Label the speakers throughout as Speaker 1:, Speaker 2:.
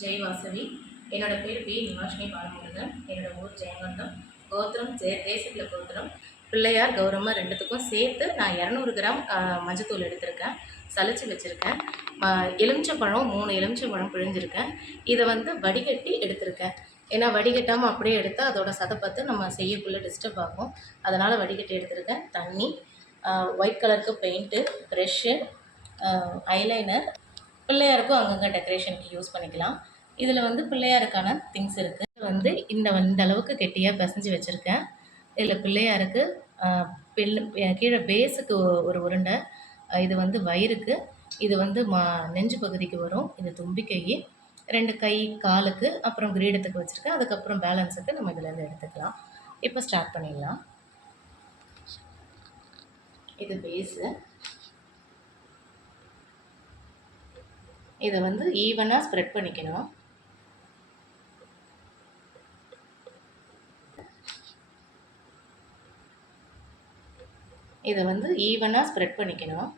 Speaker 1: ஜெய் வாசவி என்னோட பேர் பி. நிவாஷினி பாலமுருகன். என்னோட ஊர் ஜெயங்கந்தம் கோத்திரம் ஜெய தேசத்தில் கோத்திரம். பிள்ளையார் கௌரம்மா ரெண்டுத்துக்கும் சேர்த்து நான் இரநூறு கிராம் மஞ்சத்தூள் எடுத்திருக்கேன். சளிச்சு வச்சுருக்கேன். எலுமிச்சம்பழம் மூணு எலுமிச்சம்பழம் பிழிஞ்சிருக்கேன். இதை வந்து வடிகட்டி எடுத்திருக்கேன். ஏன்னா வடிகட்டாமல் அப்படியே எடுத்தால் அதோட சதப்பத்து நம்ம செய்யக்குள்ளே டிஸ்டர்ப் ஆகும். அதனால் வடிகட்டி எடுத்திருக்கேன். தண்ணி ஒயிட் கலருக்கு பெயிண்ட்டு ப்ரெஷ்ஷு ஐலைனர் பிள்ளையாருக்கும் அங்கங்கே டெக்கரேஷனுக்கு யூஸ் பண்ணிக்கலாம். இதில் வந்து பிள்ளையாருக்கான திங்ஸ் இருக்குது வந்து இந்த இந்த அளவுக்கு கெட்டியாக பிசைஞ்சு வச்சுருக்கேன். இதில் பிள்ளையாருக்கு பில் கீழே பேஸுக்கு ஒரு உருண்டை இது வந்து வயிறுக்கு இது வந்து மா நெஞ்சு பகுதிக்கு வரும். இது தும்பிக்கை ரெண்டு கை காலுக்கு அப்புறம் கிரீடத்துக்கு வச்சுருக்கேன். அதுக்கப்புறம் பேலன்ஸுக்கு நம்ம இதிலேருந்து எடுத்துக்கலாம். இப்போ ஸ்டார்ட் பண்ணிடலாம். இது பேஸு இதை வந்து ஈவனாக ஸ்ப்ரெட் பண்ணிக்கணும். இதை வந்து ஈவனாக ஸ்ப்ரெட் பண்ணிக்கணும்.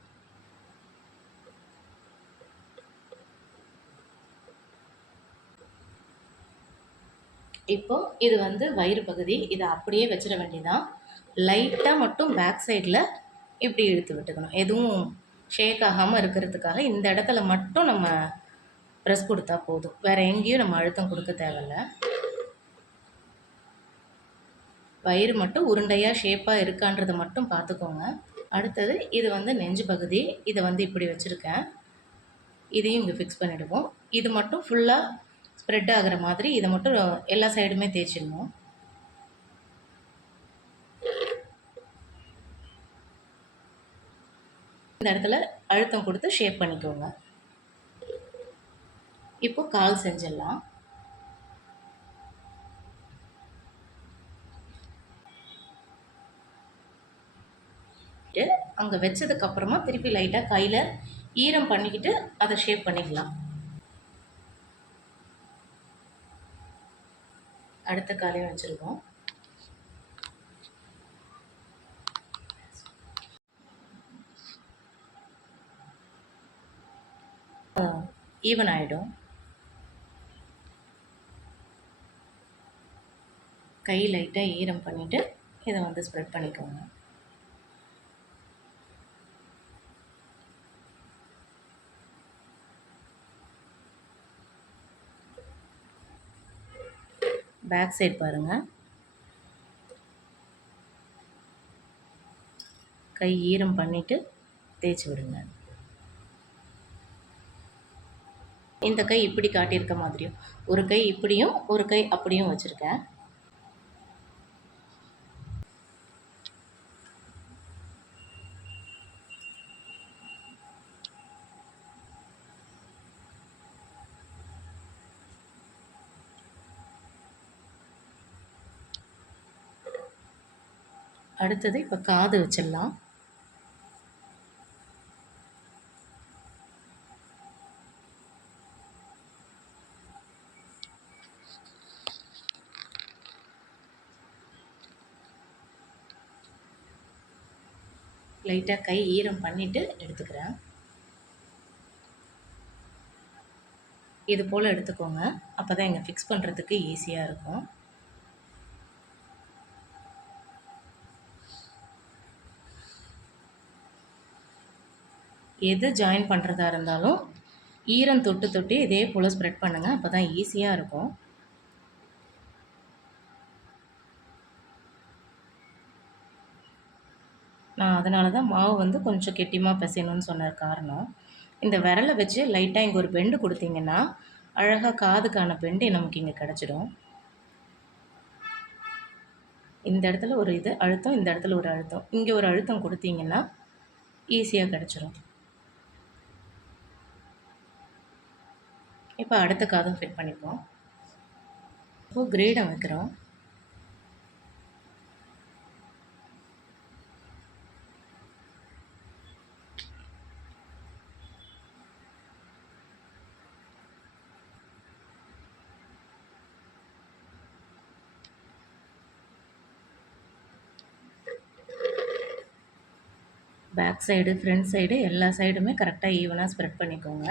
Speaker 1: இப்போ இது வந்து வயிறு பகுதி இதை அப்படியே வச்சிட வேண்டியதான் லைட்டாக மட்டும் பேக் சைடில் இப்படி இழுத்து விட்டுக்கணும். எதுவும் ஷேக் ஆகாமல் இருக்கிறதுக்காக இந்த இடத்துல மட்டும் நம்ம ப்ரெஸ் கொடுத்தா போதும். வேறு எங்கேயும் நம்ம அழுத்தம் கொடுக்க தேவையில்ல. வயிறு மட்டும் உருண்டையாக ஷேப்பாக இருக்கான்றதை மட்டும் பார்த்துக்கோங்க. அடுத்தது இது வந்து நெஞ்சு பகுதி. இதை வந்து இப்படி வச்சுருக்கேன். இதையும் இங்கே ஃபிக்ஸ் பண்ணிவிடுவோம் இது மட்டும் ஃபுல்லாக ஸ்ப்ரெட் ஆகிற மாதிரி இதை மட்டும் எல்லா சைடுமே தேய்ச்சிடணும். இந்த இடத்துல அழுத்தம் கொடுத்து ஷேப் பண்ணிக்கோங்க. இப்போ கால் செஞ்சிடலாம். அங்கே வச்சதுக்கு அப்புறமா திருப்பி லைட்டாக கையில் ஈரம் பண்ணிக்கிட்டு அதை ஷேப் பண்ணிக்கலாம். அடுத்த காலையும் வச்சுருக்கோம். ஈவன் ஆகிடும் கை லைட்டாக ஈரம் பண்ணிவிட்டு இதை வந்து ஸ்ப்ரெட் பண்ணிக்கோங்க. பேக் சைடு பாருங்கள் கை ஈரம் பண்ணிவிட்டு தேய்ச்சி விடுங்க. இந்த கை இப்படி காட்டியிருக்க மாதிரியும் ஒரு கை இப்படியும் ஒரு கை அப்படியும் வச்சுருக்கேன். அடுத்தது இப்போ காது வச்சிடலாம். லைட்டாக கை ஈரம் பண்ணிவிட்டு எடுத்துக்கிறேன். இது போல் எடுத்துக்கோங்க. அப்போ தான் எங்கள் ஃபிக்ஸ் பண்ணுறதுக்கு ஈஸியாக இருக்கும். எது ஜாயின் பண்ணுறதா இருந்தாலும் ஈரம் தொட்டு தொட்டு இதே போல் ஸ்ப்ரெட் பண்ணுங்கள் அப்போ தான் ஈஸியாக இருக்கும். நான் அதனால தான் மாவு வந்து கொஞ்சம் கெட்டிமாக பிசையணும்னு சொன்ன காரணம். இந்த விரலை வச்சு லைட்டாக இங்கே ஒரு பெண்டு கொடுத்தீங்கன்னா அழகாக காதுக்கான பெண்டு நமக்கு இங்கே கிடச்சிடும். இந்த இடத்துல ஒரு இது அழுத்தம் இந்த இடத்துல ஒரு அழுத்தம். இங்கே ஒரு அழுத்தம் கொடுத்தீங்கன்னா ஈஸியாக கிடச்சிரும். இப்போ அடுத்த காதும் ஃபிட் பண்ணிப்போம். இப்போது கிரீடம் வைக்கிறோம். பேக் சைடு ஃப்ரண்ட் சைடு எல்லா சைடுமே கரெக்டாக ஈவனாக ஸ்ப்ரெட் பண்ணிக்கோங்க.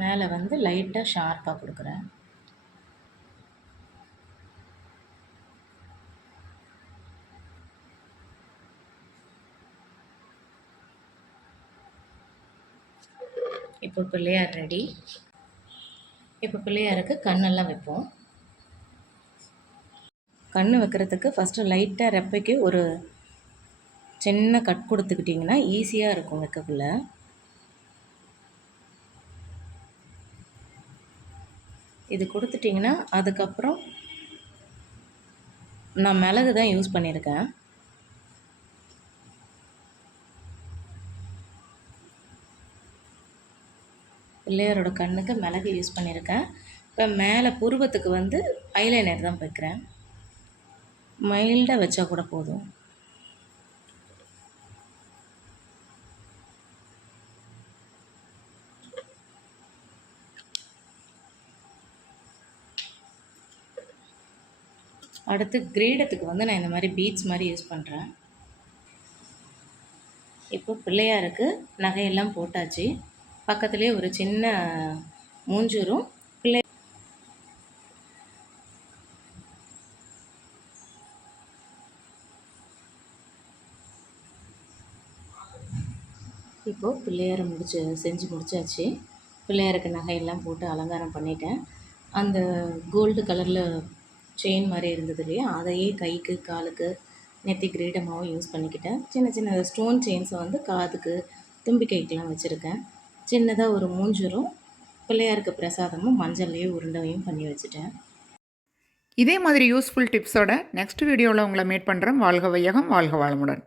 Speaker 1: மேலே வந்து லைட்டாக ஷார்ப்பாக கொடுக்குறேன். இப்போ பிள்ளையார் ரெடி இப்போ பிள்ளையாருக்கு கண்ணெல்லாம் வைப்போம். கண் வைக்கிறதுக்கு ஃபஸ்ட்டு லைட்டாக ரெப்பைக்கு ஒரு சின்ன கட் கொடுத்துக்கிட்டிங்கன்னா ஈஸியாக இருக்கும் வைக்கக்குள்ள. இது கொடுத்துட்டிங்கன்னா அதுக்கப்புறம் நான் மிளகு தான் யூஸ் பண்ணியிருக்கேன். பிள்ளையாரோட கண்ணுக்கு மிளகு யூஸ் பண்ணியிருக்கேன். இப்போ மேலே புருவத்துக்கு வந்து ஐலைனர் தான் வைக்கிறேன். மைல்டாக வச்சா கூட போதும். அடுத்து கிரீடத்துக்கு வந்து நான் இந்த மாதிரி பீட்ஸ் மாதிரி யூஸ் பண்ணுறேன் இப்போ பிள்ளையாருக்கு நகையெல்லாம் போட்டாச்சு. பக்கத்துலேயே ஒரு சின்ன மூஞ்சூரும் இப்போது பிள்ளையாரை முடிச்சு செஞ்சு முடிச்சாச்சு. பிள்ளையாருக்கு நகையெல்லாம் போட்டு அலங்காரம் பண்ணிட்டேன். அந்த கோல்டு கலரில் செயின் மாதிரி இருந்தது இல்லையா? அதையே கைக்கு காலுக்கு நெத்தி கிரீடமாகவும் யூஸ் பண்ணிக்கிட்டேன். சின்ன சின்ன ஸ்டோன் செயின்ஸை வந்து காதுக்கு தும்பிக்கைக்கெலாம் வச்சுருக்கேன். சின்னதாக ஒரு மூஞ்சூரும் பிள்ளையாருக்கு பிரசாதமும் மஞ்சள்லேயே உருண்டையும் பண்ணி வச்சுட்டேன்.
Speaker 2: இதே மாதிரி யூஸ்ஃபுல் டிப்ஸோட நெக்ஸ்ட் வீடியோவில் உங்களை மீட் பண்ணுறேன் வாழ்க வையகம் வாழ்க வாழமுடன்